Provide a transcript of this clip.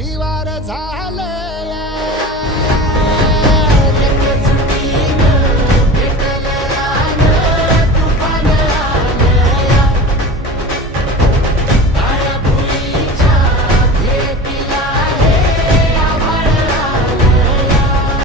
शिवार झाले.